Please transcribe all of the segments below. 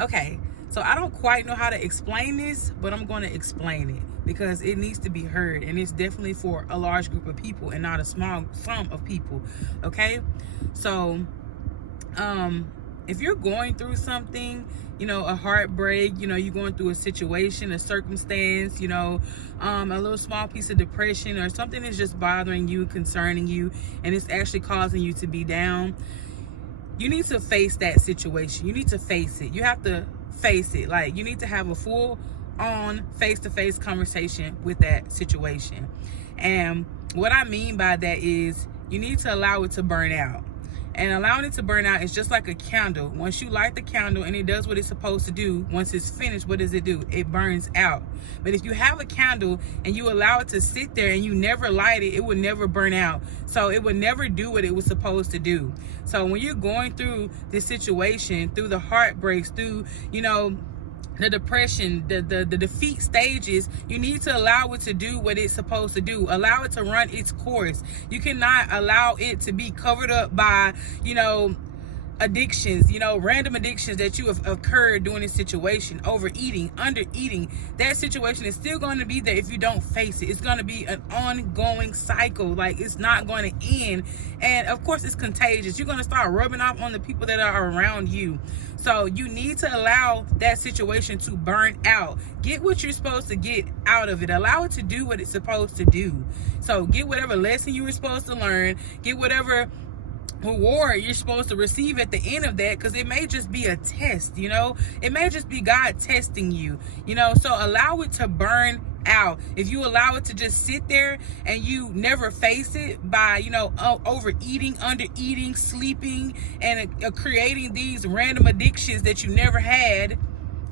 Okay, so I don't quite know how to explain this, but I'm going to explain it because it needs to be heard, and it's definitely for a large group of people and not a small sum of people. Okay, so if you're going through something, a heartbreak, you're going through a situation, a circumstance, a little small piece of depression or something that's just bothering you, concerning you, and it's actually causing you to be down, you need to face that situation. You need to face it. You have to face it. Like, you need to have a full on face-to-face conversation with that situation. And what I mean by that is you need to allow it to burn out. And allowing it to burn out is just like a candle. Once you light the candle and it does what it's supposed to do, once it's finished, what does it do? It burns out. But if you have a candle and you allow it to sit there and you never light it, it will never burn out. So it will never do what it was supposed to do. So when you're going through this situation, through the heartbreaks, through, the depression, the defeat stages, you need to allow it to do what it's supposed to do. Allow it to run its course. You cannot allow it to be covered up by, addictions, random addictions that you have occurred during this situation. Overeating, undereating, that situation is still going to be there if you don't face it. It's going to be an ongoing cycle. Like, it's not going to end. And of course, it's contagious. You're going to start rubbing off on the people that are around you. So you need to allow that situation to burn out. Get what you're supposed to get out of it. Allow it to do what it's supposed to do. So get whatever lesson you were supposed to learn. Get whatever reward you're supposed to receive at the end of that, because it may just be a test. It may just be God testing you. So allow it to burn out. If you allow it to just sit there and you never face it by overeating, undereating, sleeping, and creating these random addictions that you never had,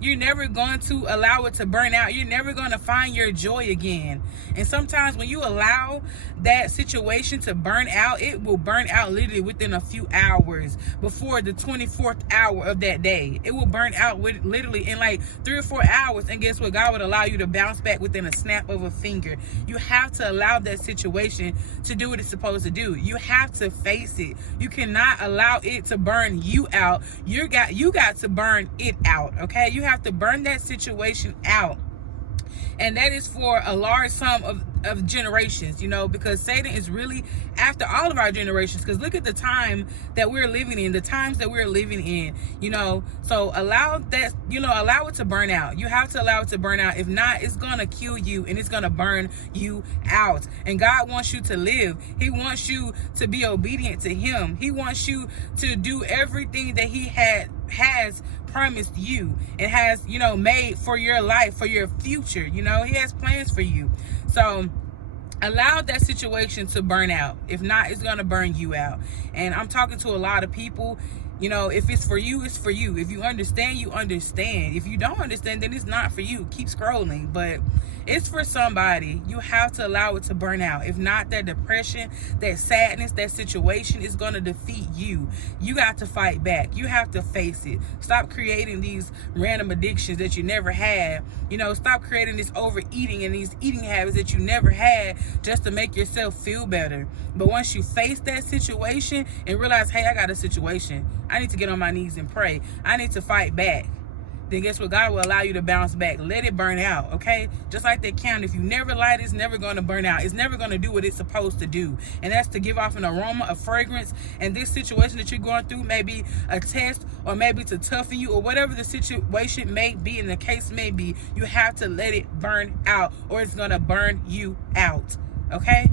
you're never going to allow it to burn out. You're never going to find your joy again. And sometimes when you allow that situation to burn out, it will burn out literally within a few hours before the 24th hour of that day. It will burn out literally in like 3 or 4 hours. And guess what? God would allow you to bounce back within a snap of a finger. You have to allow that situation to do what it's supposed to do. You have to face it. You cannot allow it to burn you out. You got to burn it out. Okay? You have to burn that situation out. And that is for a large sum of generations, because Satan is really after all of our generations. Because look at the time that we're living in, the times that we're living in, so allow that, allow it to burn out. You have to allow it to burn out. If not, it's going to kill you and it's going to burn you out. And God wants you to live. He wants you to be obedient to him. He wants you to do everything that he has promised you and has made for your life, for your future. He has plans for you. So allow that situation to burn out. If not, it's going to burn you out. And I'm talking to a lot of people. If it's for you, it's for you. If you understand, you understand. If you don't understand, then it's not for you. Keep scrolling. But it's for somebody. You have to allow it to burn out. If not, that depression, that sadness, that situation is going to defeat you. You got to fight back. You have to face it. Stop creating these random addictions that you never had. Stop creating this overeating and these eating habits that you never had just to make yourself feel better. But once you face that situation and realize, hey, I got a situation, I need to get on my knees and pray, I need to fight back, then guess what? God will allow you to bounce back. Let it burn out, okay? Just like that candle. If you never light it, it's never going to burn out. It's never going to do what it's supposed to do. And that's to give off an aroma, a fragrance. And this situation that you're going through may be a test, or maybe to toughen you, or whatever the situation may be and the case may be. You have to let it burn out, or it's going to burn you out, okay?